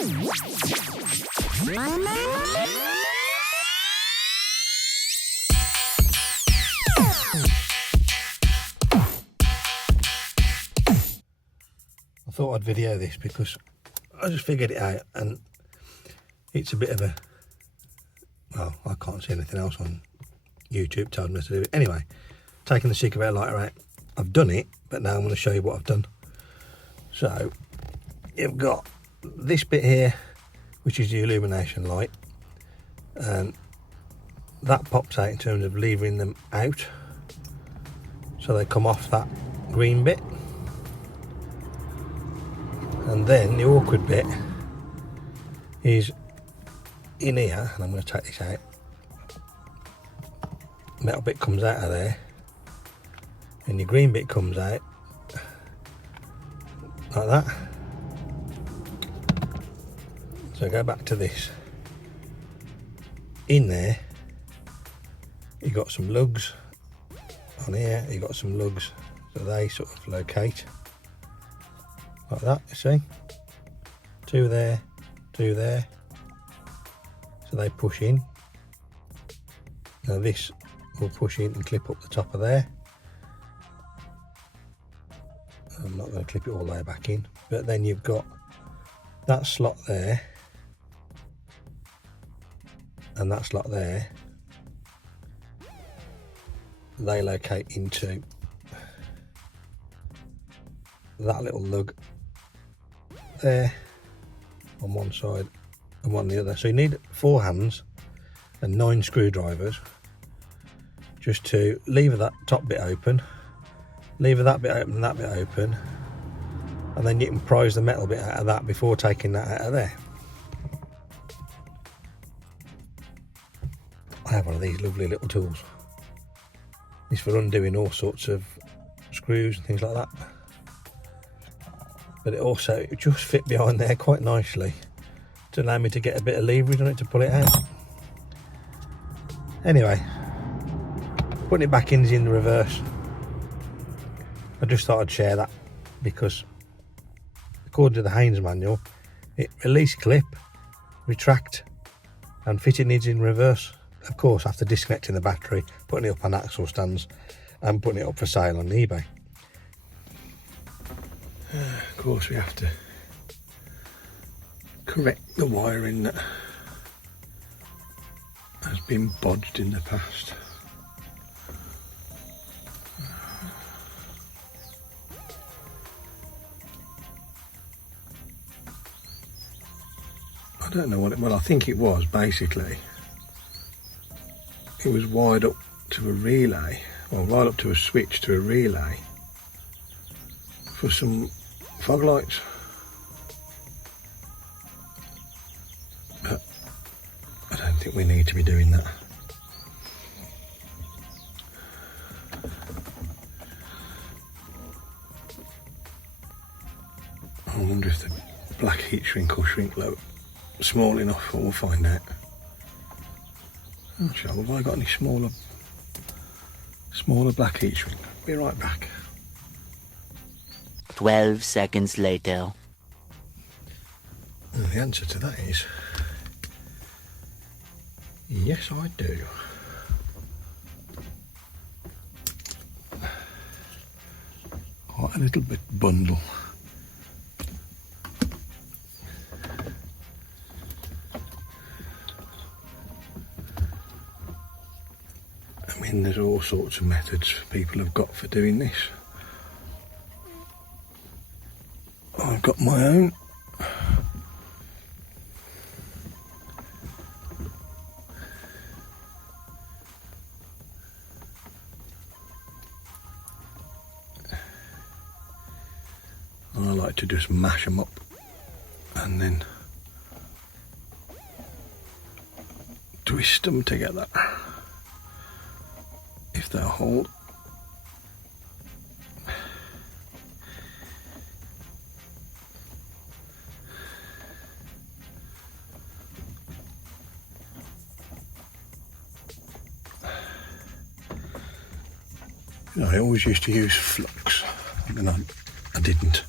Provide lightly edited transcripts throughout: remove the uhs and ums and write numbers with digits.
I thought I'd video this because I just figured it out, and it's a bit of a, well, I can't see anything else on YouTube telling me to do it. Anyway, taking the secret air lighter out, I've done it, but now I'm going to show you what I've done. So you've got this bit here, which is the illumination light, and that pops out in terms of levering them out, so they come off that green bit. And then the awkward bit is in here, and I'm going to take this out. The metal bit comes out of there, and your green bit comes out like that. So go back to this. In there, you've got some lugs on here, you've got some lugs, so they sort of locate like that, you see? Two there, so they push in. Now this will push in and clip up the top of there. I'm not going to clip it all the way back in, but then you've got that slot there and that slot there. They locate into that little lug there on one side and one on the other. So you need 4 hands and 9 screwdrivers just to lever that top bit open, lever that bit open and that bit open, and then you can prise the metal bit out of that before taking that out of there. I have one of these lovely little tools. It's for undoing all sorts of screws and things like that. But it just fit behind there quite nicely to allow me to get a bit of leverage on it to pull it out. Anyway, putting it back in is in the reverse. I just thought I'd share that because according to the Haynes manual, it release clip, retract and fitting needs in reverse. Of course, after disconnecting the battery, putting it up on axle stands and putting it up for sale on eBay. Of course, we have to correct the wiring that has been bodged in the past. I don't know what it, well, I think it was basically, it was wired up to a relay, or right up to a switch to a relay for some fog lights. But I don't think we need to be doing that. I wonder if the black heat shrink will shrink low small enough, or we'll find out. Oh, shall have I got any smaller black heat shrink? Be right back. 12 seconds later. And the answer to that is yes, I do. Quite a little bit bundle. I mean, there's all sorts of methods people have got for doing this. I've got my own. I like to just mash them up and then twist them together if they'll hold. I always used to use flux, I mean, I didn't,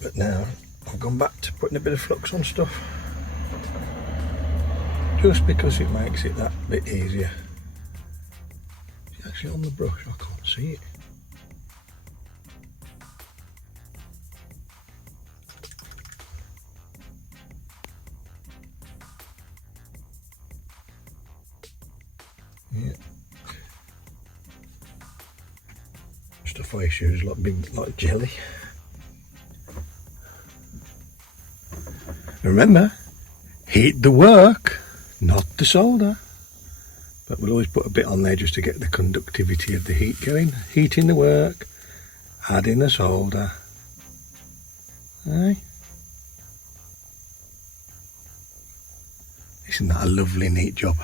but now I've gone back to putting a bit of flux on stuff. Just because it makes it that bit easier. It's actually on the brush, I can't see it. Yeah. Stuff I use like big, like jelly. Remember, heat the work, not the solder. But we'll always put a bit on there just to get the conductivity of the heat going. Heating the work, adding the solder. Aye. Isn't that a lovely, neat job?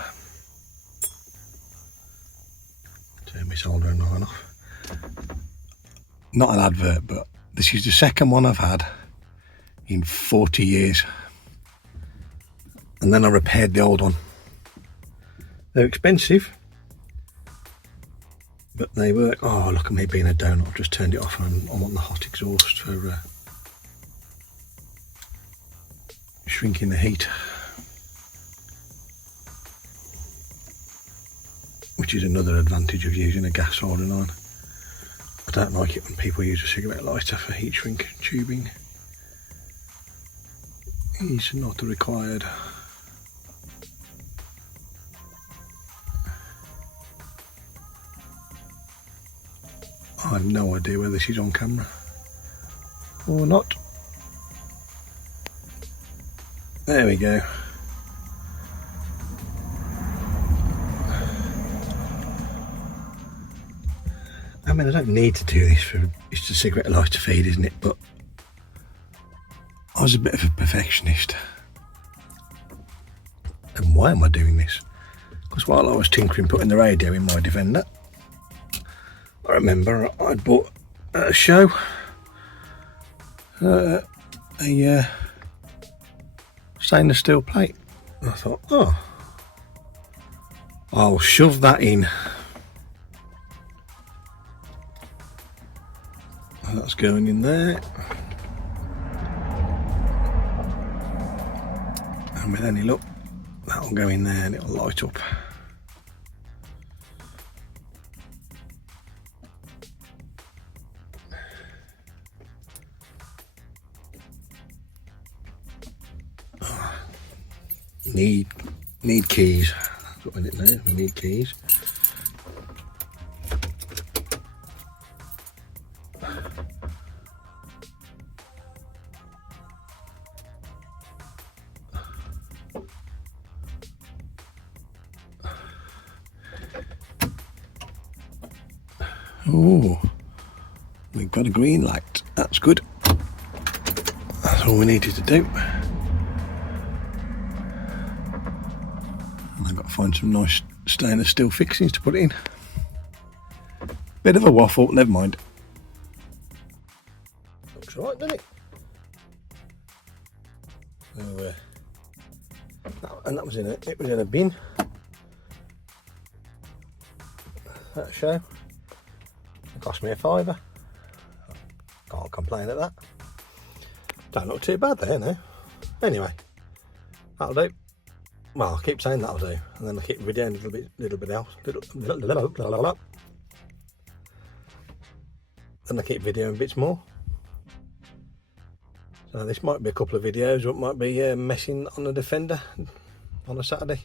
Turn my soldering iron off. Not an advert, but this is the second one I've had in 40 years. And then I repaired the old one. They're expensive, but they work. Oh, look at me being a donut. I've just turned it off and I'm on the hot exhaust for shrinking the heat, which is another advantage of using a gas soldering iron. I don't like it when people use a cigarette lighter for heat shrink tubing. It's not required. I have no idea whether this is on camera or not. There we go. I mean, I don't need to do this for, it's a cigarette lighter feed, isn't it? But I was a bit of a perfectionist. And why am I doing this? Because while I was tinkering putting the radio in my Defender, I remember I'd bought at a show a stainless steel plate. And I thought, oh, I'll shove that in. And that's going in there. And with any luck, that'll go in there and it'll light up. Need keys. That's what we need now. We need keys. Oh, we've got a green light. That's good. That's all we needed to do. And I've got to find some nice stainless steel fixings to put it in. Bit of a waffle, never mind. Looks right, doesn't it? So, and that was in it. It was in a bin. That show. It cost me £5. Can't complain at that. Don't look too bad there, no. Anyway, that'll do. Well, I keep saying that'll do, and then I keep videoing a little bit else. Then I keep videoing bits more. So this might be a couple of videos, or it might be messing on the Defender on a Saturday.